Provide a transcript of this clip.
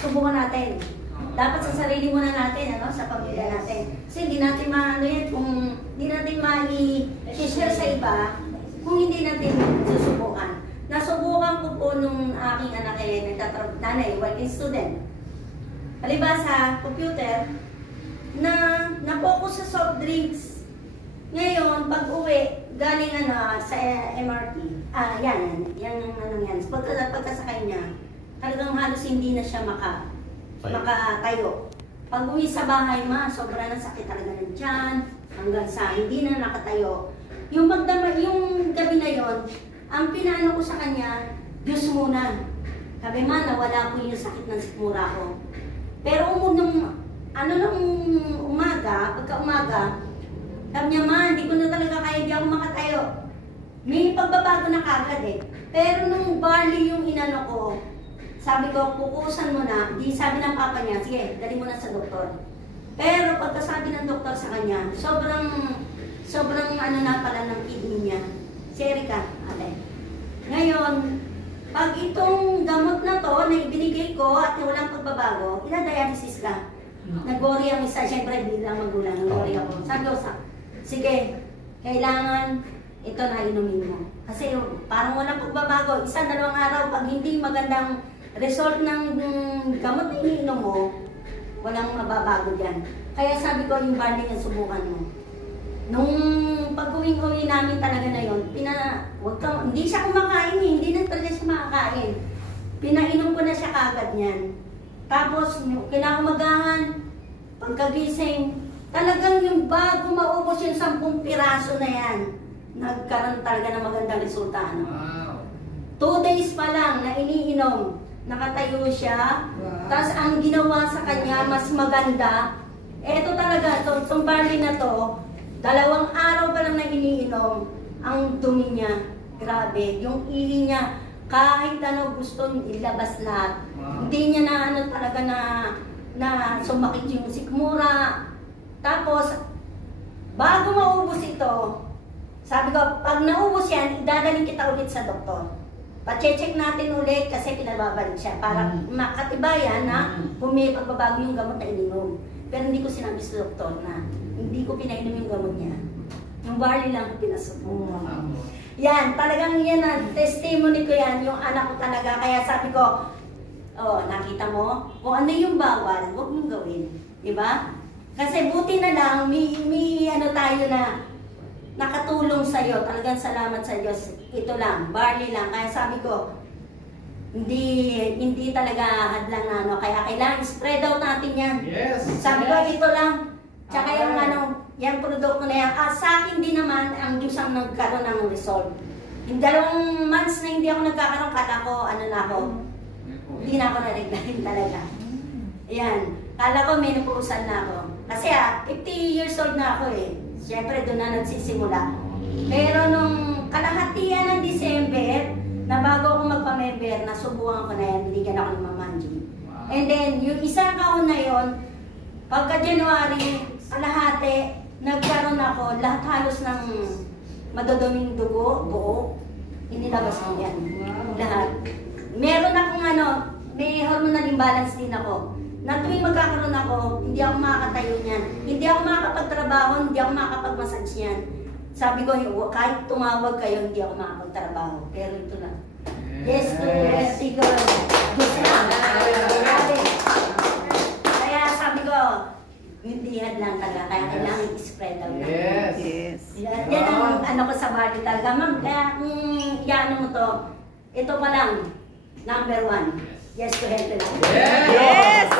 Subukan natin. Dapat sa sarili muna natin, ano, sa pamilya natin. Kasi hindi natin maano yan kung hindi natin ma-share sa iba kung hindi natin susubukan. Nasubukan ko po nung aking anak nanay, working student. Halimbawa sa computer, na-focus sa soft drinks. Ngayon, pag uwi, galing sa MRT, pagkasakay niya, talagang halos hindi na siya makatayo. Pag uwi sa bahay, sobra na sakit talaga ng tiyan, hanggang sa hindi na nakatayo. Yung gabi na yon, ang pinaano ko sa kanya, Diyos muna. Sabi nawala ko yung sakit ng sikmura ko. Pero nung pagka umaga, sabi niya, hindi ko na talaga kaya, hindi ako makatayo. May pagbabago na kagad eh. Pero nung barley yung inano ko, sabi ko, pukusan mo na. Di sabi ng papa niya, sige, dali mo na sa doktor. Pero pagkasabi ng doktor sa kanya, sobrang na pala ng kidney niya. Si Erica, ate. Ngayon, pag itong gamot na to na ibinigay ko at walang pagbabago, ina-dialysis ka. Nag-worry ang isa, syempre bilang magulang, nag-worry ako. Sabi ko, sige, kailangan ito na inumin mo. Kasi parang walang pagbabago. 1-2 araw, pag hindi magandang result ng gamot na iniinom mo, walang mababago dyan. Kaya sabi ko, yung barley na subukan mo. Nung pag-uwing-uwi namin talaga na yun, hindi siya kumakain, hindi na talaga siya makakain. Pinainom ko na siya kagad niyan. Tapos, kinaumagahan, pagkagising, talagang yung bago maubos yung 10 piraso na yan, nagkaroon talaga ng magandang resulta. Wow. 2 days pa lang na iniinom, nakatayo siya. Wow. Tapos ang ginawa sa kanya, mas maganda. Eto talaga, itong barley na to, 2 araw pa lang na iniinom, ang dumi niya, grabe. Yung ihi niya, kahit gusto ilabas lahat. Wow. Hindi niya talaga na sumakit yung sikmura. Tapos, bago maubos ito, sabi ko, pag naubos yan, idadaling kita ulit sa doktor. Pa-check natin ulit kasi pinababalik siya para makatibayan na kung may pagbabago yung gamot na ininom. Pero hindi ko sinabi sa doktor na hindi ko pinainom yung gamot niya. Yung barley lang ko pinasubo. Yan, talagang yan na testimony ko yan, yung anak ko talaga. Kaya sabi ko, nakita mo, kung ano yung bawal, huwag mong gawin. Diba? Kasi buti na lang, may tayo na nakatulong sa'yo. Talagang salamat sa Diyos. Ito lang, barley lang. Kaya sabi ko, hindi talaga hadlang na kaya kailangan spread out natin yan. Yes. Sabi ko, ito lang. Tsaka yung yung produkto na yan. Sa akin din naman, ang Diyos ang nagkaroon ng result. Yung 2 months na hindi ako nagkakaroon, kala ko, hindi na ako nareglahin talaga. Ayan. Kala ko, may napuusan na ako. Kasi 50 years old na ako eh. Siyempre, doon na nagsisimula. Pero nung kalahatian ng December, na bago ako magpa-member, nasubukan ko na yan, binigyan ako ng Mamanji. Wow. And then, yung isang kaon na yon, pagka January, kalahati, nagkaroon ako, lahat halos ng maduduming dugo, buo, inilabas ko yan. Wow. Lahat. Meron akong may hormonal imbalance din ako. Na tuwing magkakaroon ako, hindi ako makakatayo niyan. Hindi ako makakapagtrabaho, hindi ako makakapag-massage niyan. Sabi ko, kahit tumawag kayo, hindi ako makakapagtrabaho. Pero ito lang. Yes, God. Diyos lang. Kaya sabi ko, hindi lang talaga. Kaya kailangan i-spread out na. Yes. Yan ang ko sa body talaga. Kaya kung iano mo to, ito pa lang, number 1. Yes to health. Yes!